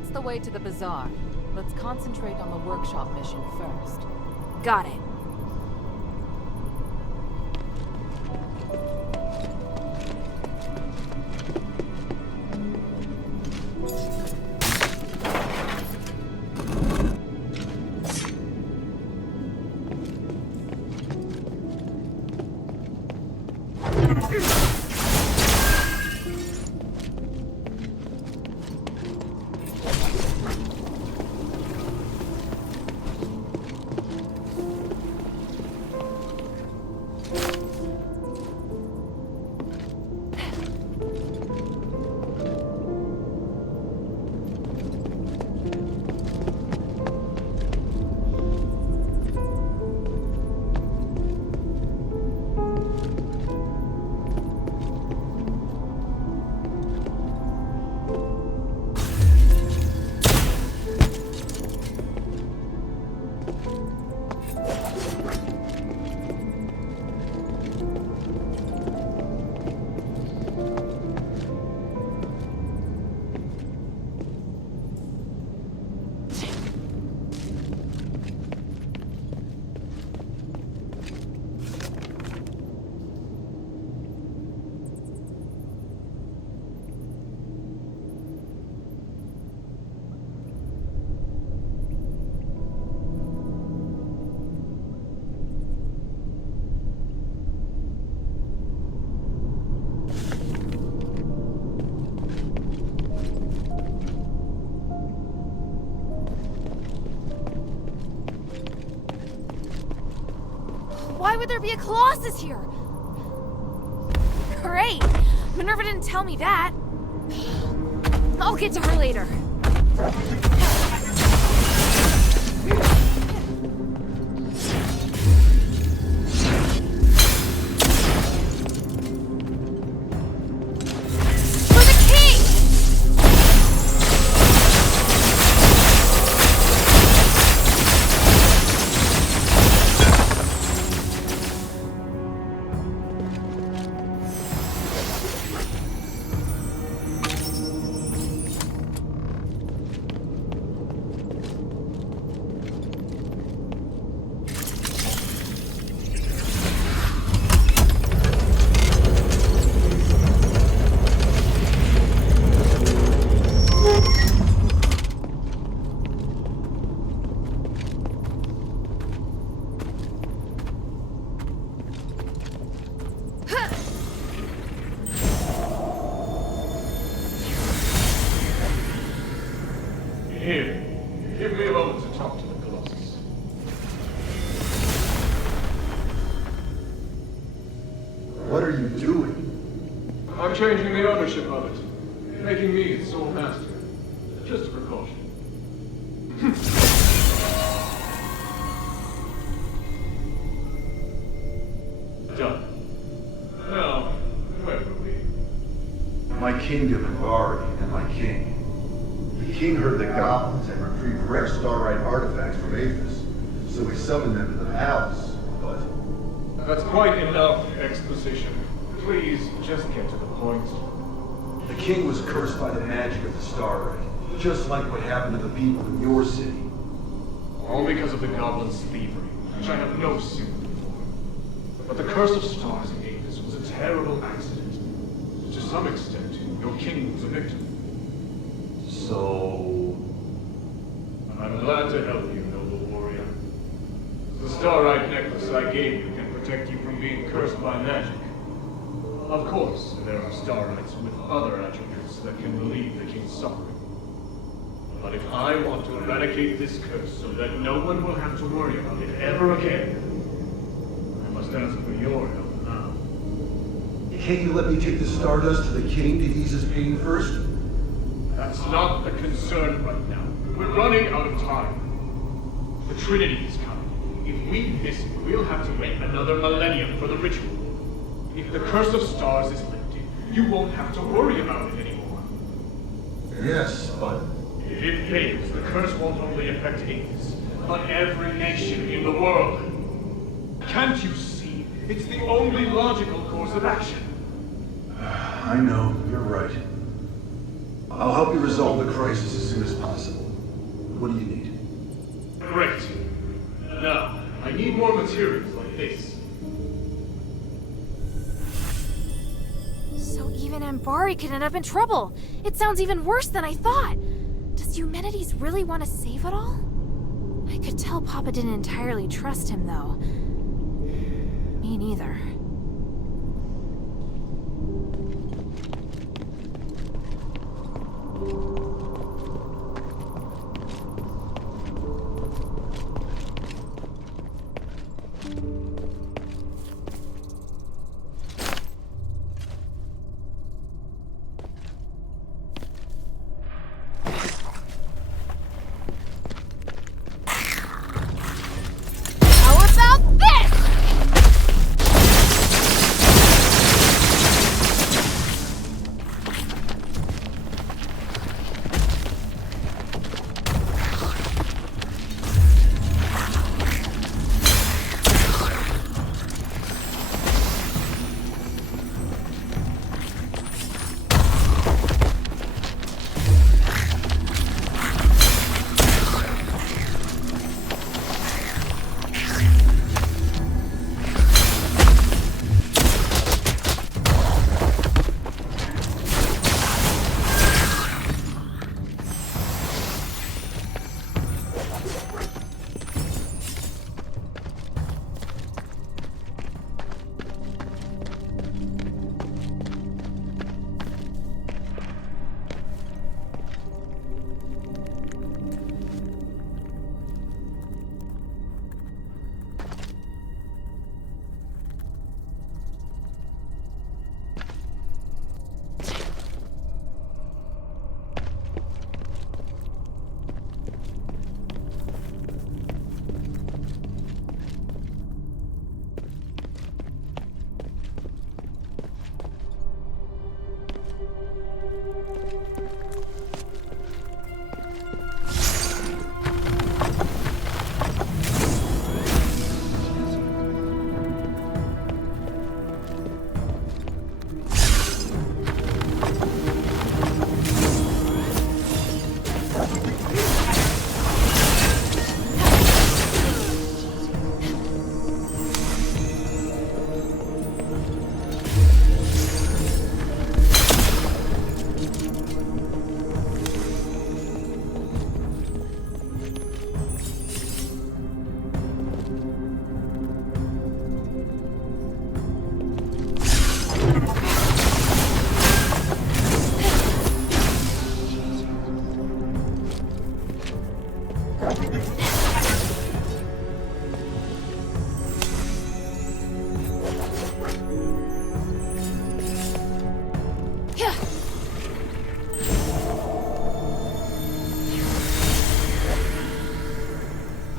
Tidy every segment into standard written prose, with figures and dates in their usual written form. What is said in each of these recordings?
That's the way to the bazaar. Let's concentrate on the workshop mission first. Got it. Why would there be a Colossus here? Great! Minerva didn't tell me that. I'll get to her later. Here, give me a moment to talk to the Colossus. What are you doing? I'm changing the ownership of it, making me its sole master. Just a precaution. Done. Now, where were we? My kingdom and Bari and my king. The king heard the goblins had retrieved rare starlight artifacts from Aphis, so he summoned them to the palace, but... That's quite enough exposition. Please, just get to the point. The king was cursed by the magic of the starlight, just like what happened to the people in your city. All because of the goblin's thievery, which I have no sympathy for. But the curse of stars in Aphis was a terrible accident. To some extent, your king was a victim. So... I'm glad to help you, noble warrior. The starlight necklace I gave you can protect you from being cursed by magic. Of course, there are starlights with other attributes that can relieve the king's suffering. But if I want to eradicate this curse so that no one will have to worry about it ever again, I must ask for your help now. Can't you let me take the stardust to the king to ease his pain first? That's not the concern right now. We're running out of time. The Trinity is coming. If we miss it, we'll have to wait another millennium for the ritual. If the curse of stars is lifted, you won't have to worry about it anymore. Yes, but... If it fails, the curse won't only affect Athos, but every nation in the world. Can't you see? It's the only logical course of action. I know, you're right. I'll help you resolve the crisis as soon as possible. What do you need? Great. Now, I need more materials like this. So even Ambari could end up in trouble. It sounds even worse than I thought. Does Eumenides really want to save it all? I could tell Papa didn't entirely trust him, though. Me neither.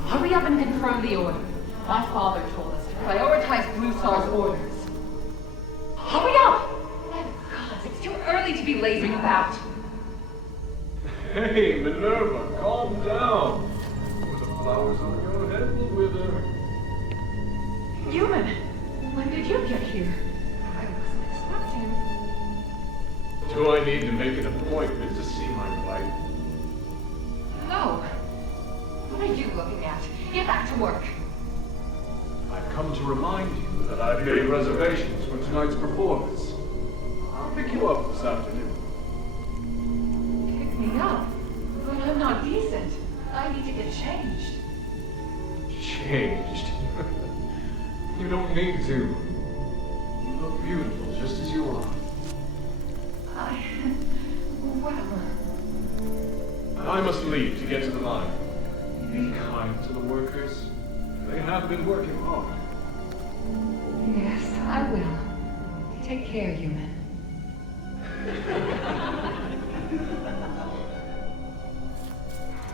Hurry up and confirm the order. My father told us to prioritize Blue Star's orders. Hurry up! My God, it's too early to be lazing about. Hey, Minerva, calm down. For the flowers on your head will wither. Human, when did you get here? I wasn't expecting. Do I need to make an appointment to see my wife? No. What are you looking at? Get back to work. I've come to remind you that I've made reservations for tonight's performance. I'll pick you up this afternoon. Pick me up? But I'm not decent. I need to get changed. Changed? You don't need to. You look beautiful just as you are. Whatever. I must leave to get to the mine. Be kind to the workers. They have been working hard. Yes, I will. Take care, human.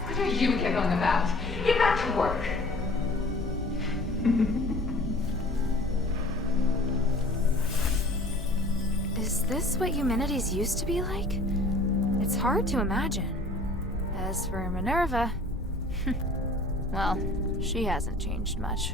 What are you giggling about? Get back to work. Is this what Eumenides used to be like? It's hard to imagine. As for Minerva, well, she hasn't changed much.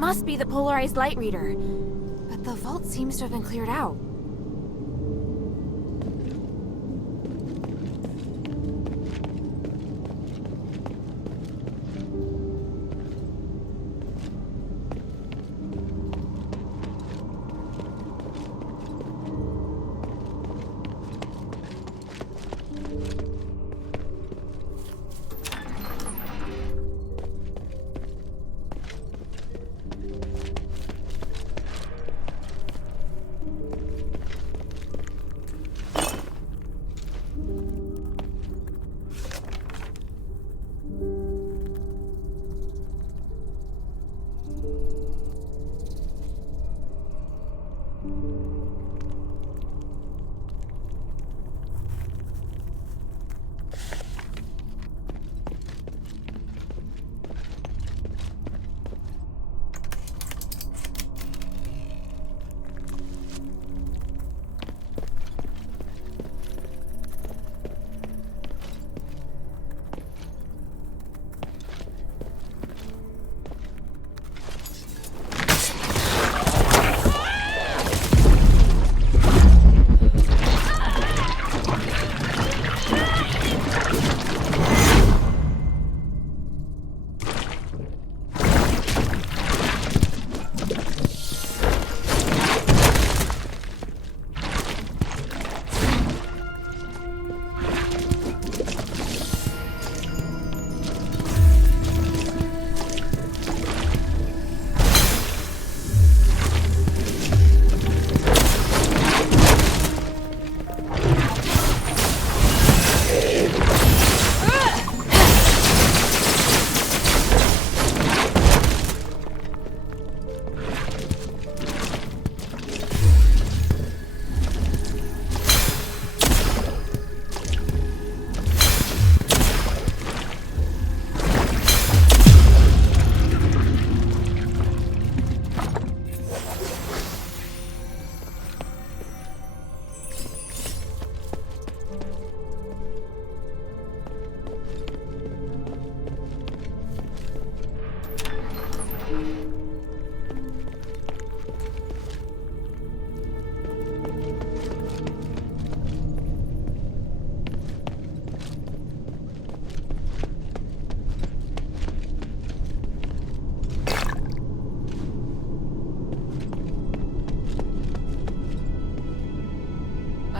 must be the polarized light reader. But the vault seems to have been cleared out.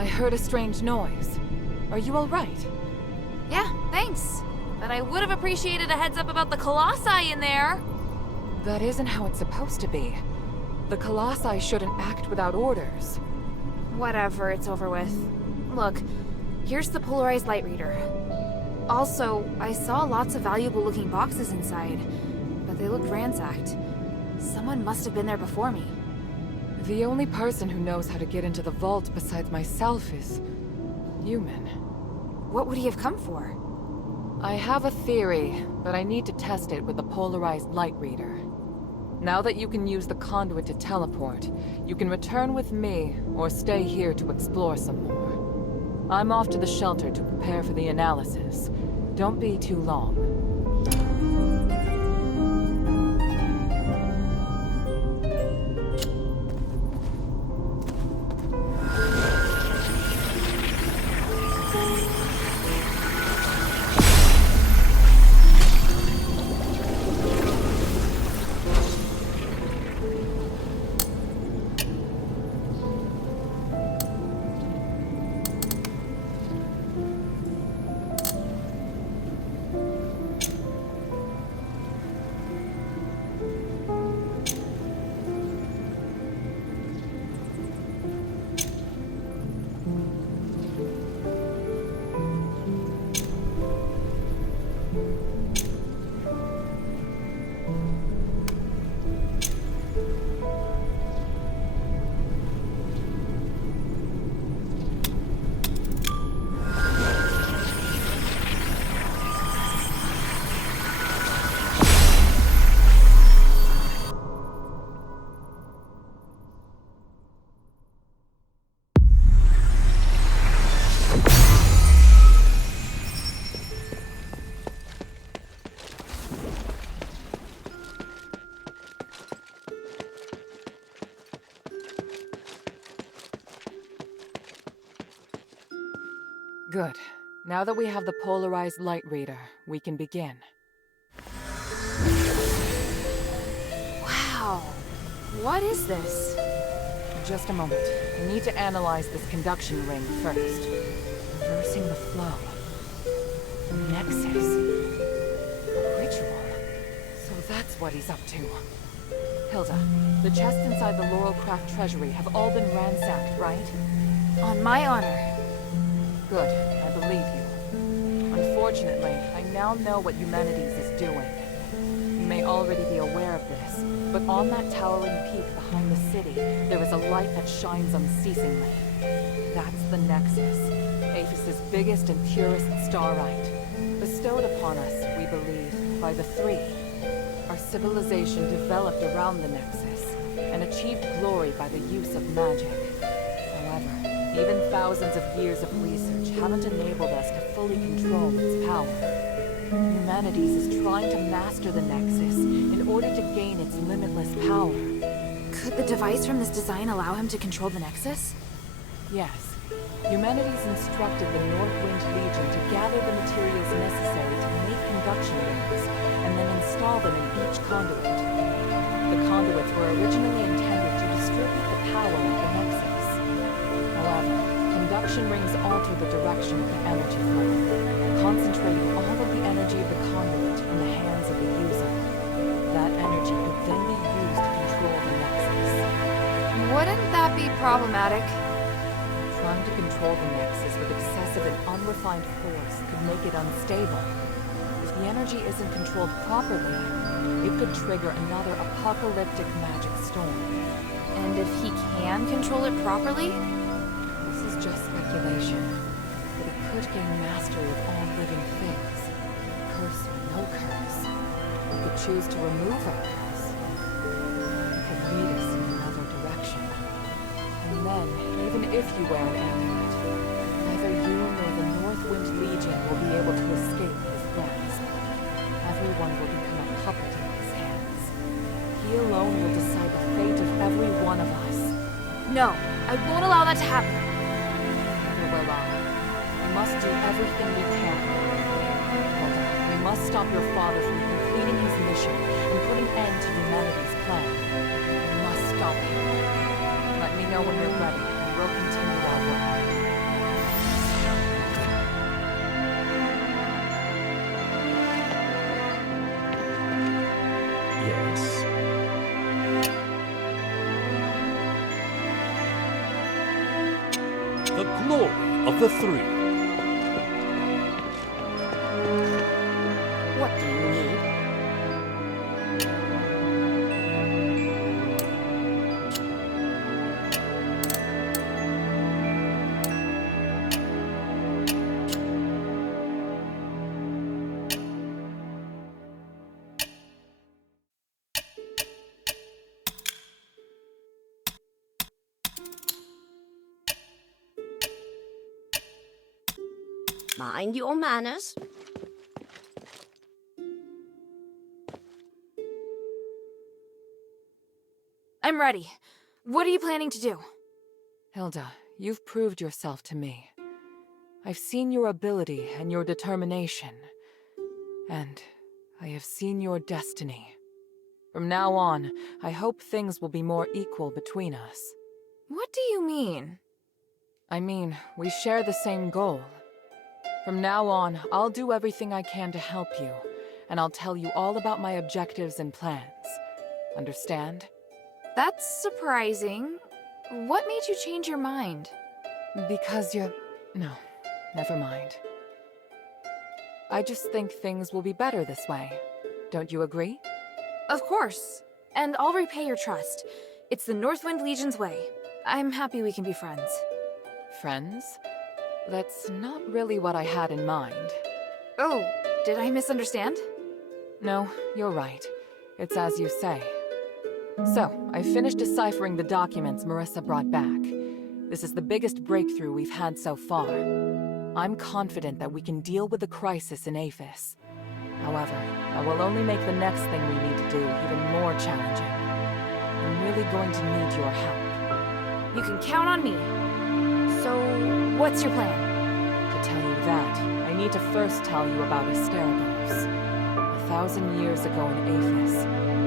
I heard a strange noise. Are you all right? Yeah, thanks. But I would have appreciated a heads up about the Colossi in there. That isn't how it's supposed to be. The Colossi shouldn't act without orders. Whatever, it's over with. Look, here's the polarized light reader. Also, I saw lots of valuable looking boxes inside, but they looked ransacked. Someone must have been there before me. The only person who knows how to get into the vault besides myself is human. What would he have come for? I have a theory, but I need to test it with the polarized light reader. Now that you can use the conduit to teleport, you can return with me or stay here to explore some more. I'm off to the shelter to prepare for the analysis. Don't be too long. Good. Now that we have the polarized light reader, we can begin. Wow. What is this? Just a moment. I need to analyze this conduction ring first. Reversing the flow. A nexus. A ritual. So that's what he's up to. Hilda, the chests inside the Laurelcraft treasury have all been ransacked, right? On my honor. Good. I believe you. Unfortunately, I now know what Eumenides is doing. You may already be aware of this, but on that towering peak behind the city, there is a light that shines unceasingly. That's the Nexus, Aphis's biggest and purest starlight. Bestowed upon us, we believe, by the Three. Our civilization developed around the Nexus, and achieved glory by the use of magic. However, even thousands of years of research haven't enabled us to fully control its power. Humanities is trying to master the Nexus in order to gain its limitless power. Could the device from this design allow him to control the Nexus? Yes. Humanities instructed the Northwind Legion to gather the materials necessary to make conduction rings, and then install them in each conduit. The conduits were originally intended to distribute the power of the Nexus. However, conduction rings alter the direction of the energy flow, concentrating all of the energy of the conduit in the hands of the user. That energy could then be used to control the Nexus. Wouldn't that be problematic? Trying to control the Nexus with excessive and unrefined force could make it unstable. If the energy isn't controlled properly, it could trigger another apocalyptic magic storm. And if he can control it properly? This is just speculation, but it could gain mastery of all living things. Curse or no curse. We could choose to remove our curse. It could lead us in another direction. And then, even if you wear an amulet, neither you nor the Northwind Legion will be able to escape his grasp. Everyone will become a puppet in his hands. He alone will decide the fate of every one of us. No, I won't allow that to happen. Neither will I. We must do everything we can. Hilda, we must stop your father from completing his mission and put an end to humanity's plan. We must stop him. Let me know when you're ready, and we'll continue our work. Yes. The glory of the Three. What do you need? Mind your manners. I'm ready. What are you planning to do? Hilda, you've proved yourself to me. I've seen your ability and your determination. And I have seen your destiny. From now on, I hope things will be more equal between us. What do you mean? I mean, we share the same goal. From now on, I'll do everything I can to help you, and I'll tell you all about my objectives and plans. Understand? That's surprising. What made you change your mind? Because you're... No, never mind. I just think things will be better this way. Don't you agree? Of course. And I'll repay your trust. It's the Northwind Legion's way. I'm happy we can be friends. Friends? That's not really what I had in mind. Oh, did I misunderstand? No, you're right. It's as you say. So, I finished deciphering the documents Marissa brought back. This is the biggest breakthrough we've had so far. I'm confident that we can deal with the crisis in Aphis. However, I will only make the next thing we need to do even more challenging. I'm really going to need your help. You can count on me. So, what's your plan? To to tell you that, I need to first tell you about Asterigos. 1,000 years ago in Aphis,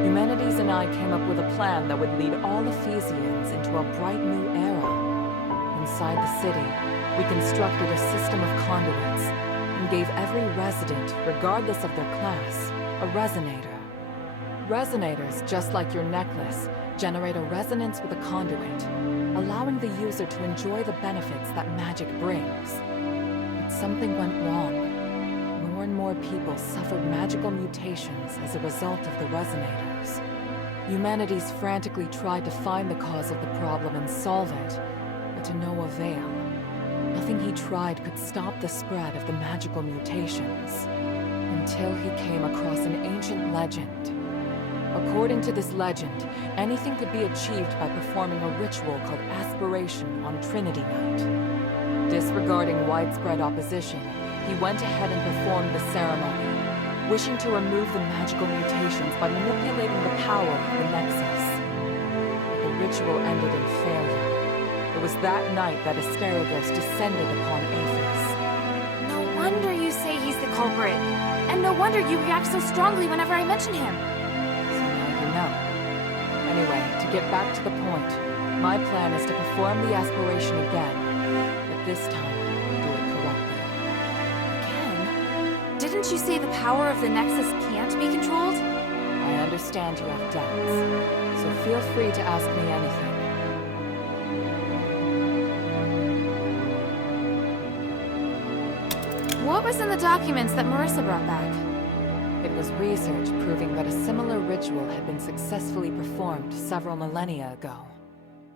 Eumenides and I came up with a plan that would lead all Ephesians into a bright new era. Inside the city, we constructed a system of conduits and gave every resident, regardless of their class, a resonator. Resonators, just like your necklace, generate a resonance with a conduit, allowing the user to enjoy the benefits that magic brings. But something went wrong. More and more people suffered magical mutations as a result of the resonators. Eumenides frantically tried to find the cause of the problem and solve it, but to no avail. Nothing he tried could stop the spread of the magical mutations, until he came across an ancient legend. According to this legend, anything could be achieved by performing a ritual called aspiration on Trinity Night. Disregarding widespread opposition, he went ahead and performed the ceremony, wishing to remove the magical mutations by manipulating the power of the Nexus. But the ritual ended in failure. It was that night that Asterigos descended upon Aphis. No wonder you say he's the culprit. And no wonder you react so strongly whenever I mention him. No. Anyway, to get back to the point, my plan is to perform the aspiration again, but this time, do it correctly. Again? Didn't you say the power of the Nexus can't be controlled? I understand you have doubts, so feel free to ask me anything. What was in the documents that Marissa brought back? It was research proving that a similar ritual had been successfully performed several millennia ago.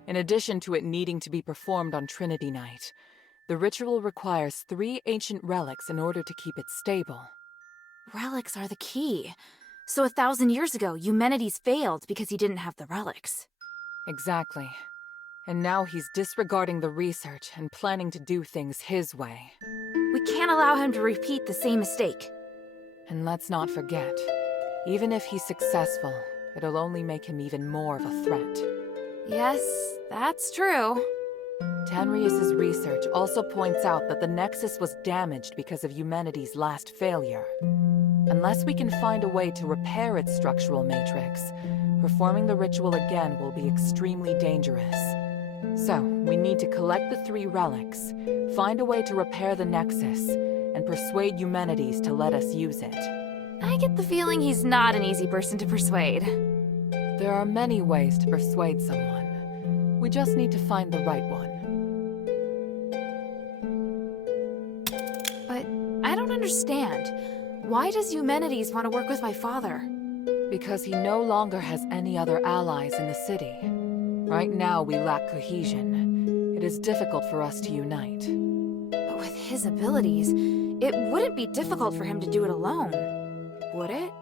In addition to it needing to be performed on Trinity Night, the ritual requires 3 ancient relics in order to keep it stable. Relics are the key. So 1,000 years ago, Eumenides failed because he didn't have the relics. Exactly. And now he's disregarding the research and planning to do things his way. We can't allow him to repeat the same mistake. And let's not forget, even if he's successful, it'll only make him even more of a threat. Yes, that's true. Tanrius's research also points out that the Nexus was damaged because of Eumenides' last failure. Unless we can find a way to repair its structural matrix, performing the ritual again will be extremely dangerous. So, we need to collect the 3 relics, find a way to repair the Nexus, and persuade Eumenides to let us use it. I get the feeling he's not an easy person to persuade. There are many ways to persuade someone. We just need to find the right one. But I don't understand. Why does Eumenides want to work with my father? Because he no longer has any other allies in the city. Right now, we lack cohesion. It is difficult for us to unite. But with his abilities, it wouldn't be difficult for him to do it alone, would it?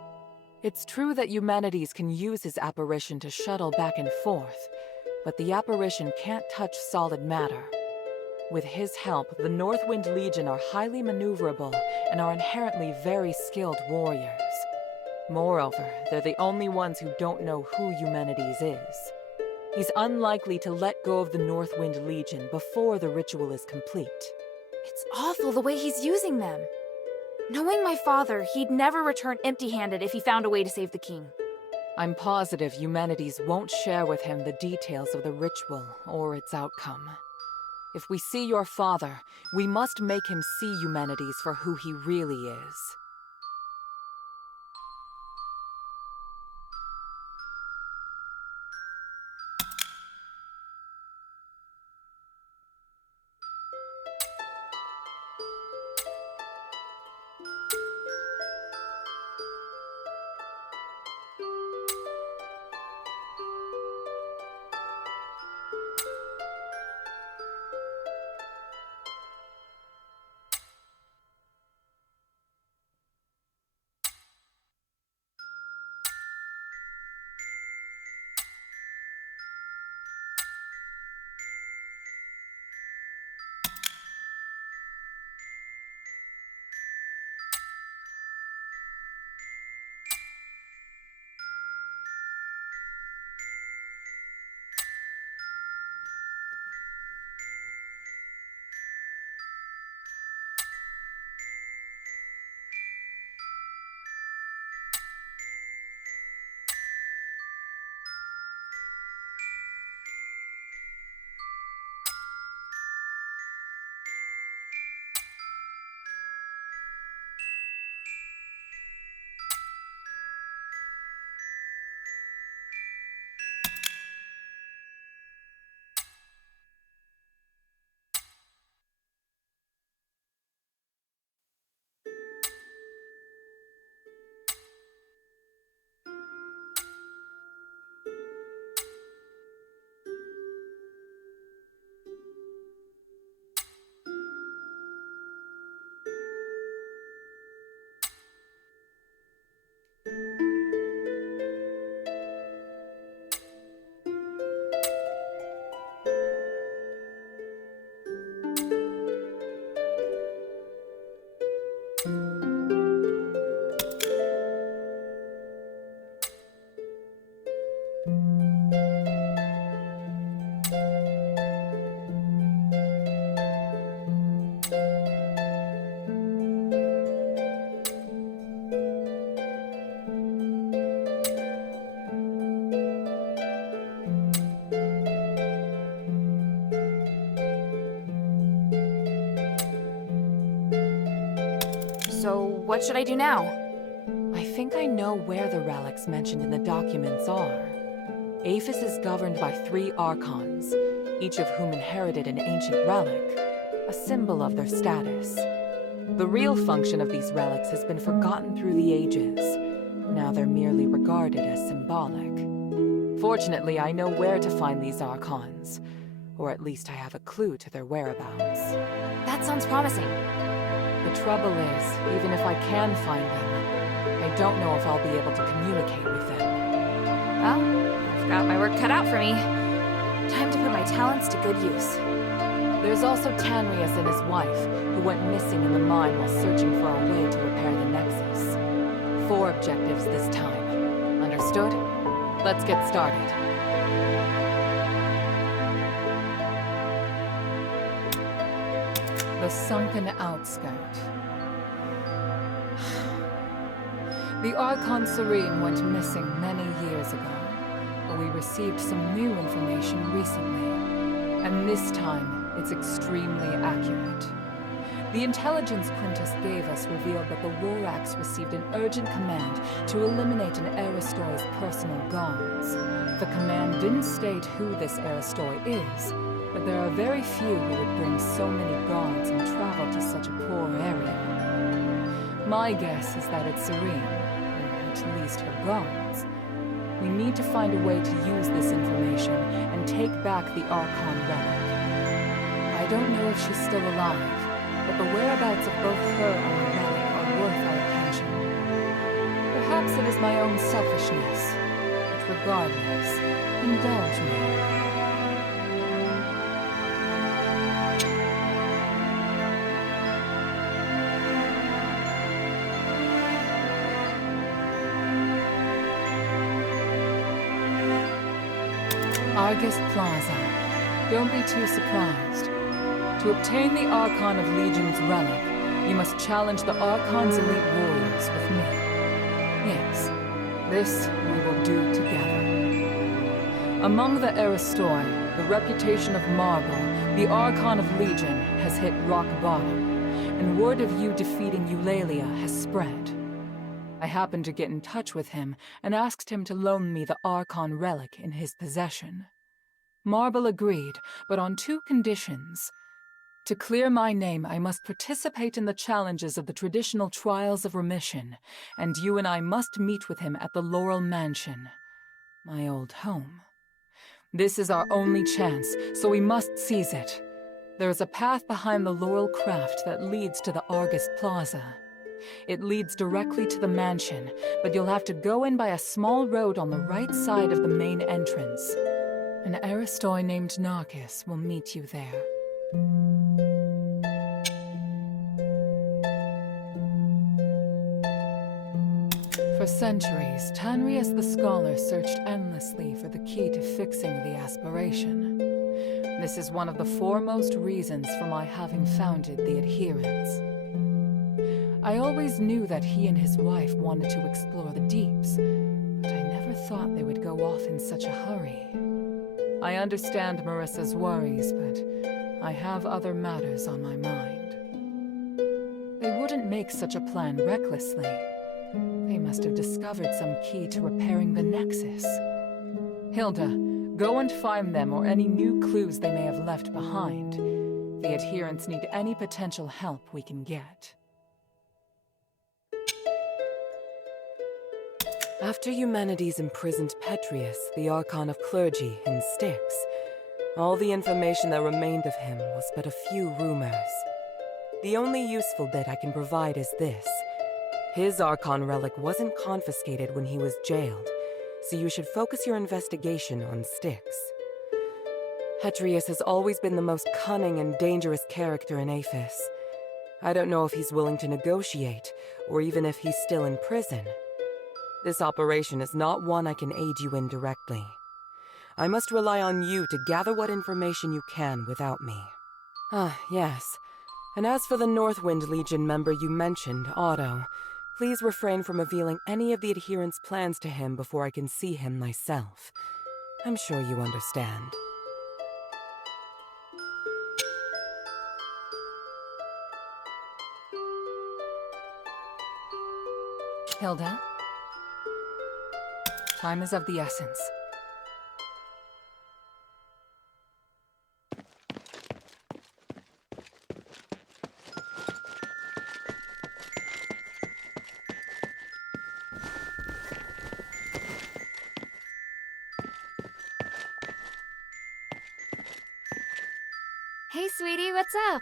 It's true that Eumenides can use his apparition to shuttle back and forth, but the apparition can't touch solid matter. With his help, the Northwind Legion are highly maneuverable and are inherently very skilled warriors. Moreover, they're the only ones who don't know who Eumenides is. He's unlikely to let go of the Northwind Legion before the ritual is complete. It's awful the way he's using them. Knowing my father, he'd never return empty-handed if he found a way to save the king. I'm positive Eumenides won't share with him the details of the ritual or its outcome. If we see your father, we must make him see Eumenides for who he really is. what should I do now? I think I know where the relics mentioned in the documents are. Aphis is governed by 3 Archons, each of whom inherited an ancient relic, a symbol of their status. The real function of these relics has been forgotten through the ages. Now they're merely regarded as symbolic. Fortunately, I know where to find these Archons, or at least I have a clue to their whereabouts. That sounds promising. The trouble is, even if I can find them, I don't know if I'll be able to communicate with them. Well, I've got my work cut out for me. Time to put my talents to good use. There's also Tanrius and his wife, who went missing in the mine while searching for a way to repair the Nexus. 4 objectives this time. Understood? Let's get started. The sunken outskirt. The Archon Serene went missing many years ago, but we received some new information recently. And this time, it's extremely accurate. The intelligence Quintus gave us revealed that the Warax received an urgent command to eliminate an Aristoi's personal guards. The command didn't state who this Aristoi is, but there are very few who would bring so many guards and travel to such a poor area. My guess is that it's Serene, or at least her guards. We need to find a way to use this information and take back the Archon relic. I don't know if she's still alive, but the whereabouts of both her and the relic are worth our attention. Perhaps it is my own selfishness, but regardless, indulge me. Argus Plaza. Don't be too surprised. To obtain the Archon of Legion's relic, you must challenge the Archon's elite warriors with me. Yes, this we will do together. Among the Aristoi, the reputation of Marble, the Archon of Legion, has hit rock bottom, and word of you defeating Eulalia has spread. I happened to get in touch with him and asked him to loan me the Archon relic in his possession. Marble agreed, but on 2 conditions. To clear my name, I must participate in the challenges of the traditional Trials of Remission, and you and I must meet with him at the Laurel Mansion, my old home. This is our only chance, so we must seize it. There is a path behind the Laurel Craft that leads to the Argus Plaza. It leads directly to the mansion, but you'll have to go in by a small road on the right side of the main entrance. An Aristoi named Narcus will meet you there. For centuries, Tanrius the Scholar searched endlessly for the key to fixing the aspiration. This is one of the foremost reasons for my having founded the Adherents. I always knew that he and his wife wanted to explore the deeps, but I never thought they would go off in such a hurry. I understand Marissa's worries, but I have other matters on my mind. They wouldn't make such a plan recklessly. They must have discovered some key to repairing the Nexus. Hilda, go and find them or any new clues they may have left behind. The Adherents need any potential help we can get. After Eumenides imprisoned Petrius, the Archon of Clergy, in Styx, all the information that remained of him was but a few rumors. The only useful bit I can provide is this. His Archon relic wasn't confiscated when he was jailed, so you should focus your investigation on Styx. Petrius has always been the most cunning and dangerous character in Aphis. I don't know if he's willing to negotiate, or even if he's still in prison. This operation is not one I can aid you in directly. I must rely on you to gather what information you can without me. Ah, yes. And as for the Northwind Legion member you mentioned, Otto, please refrain from revealing any of the Adherents' plans to him before I can see him myself. I'm sure you understand. Hilda? Time is of the essence. Hey, sweetie, what's up?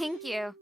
Thank you.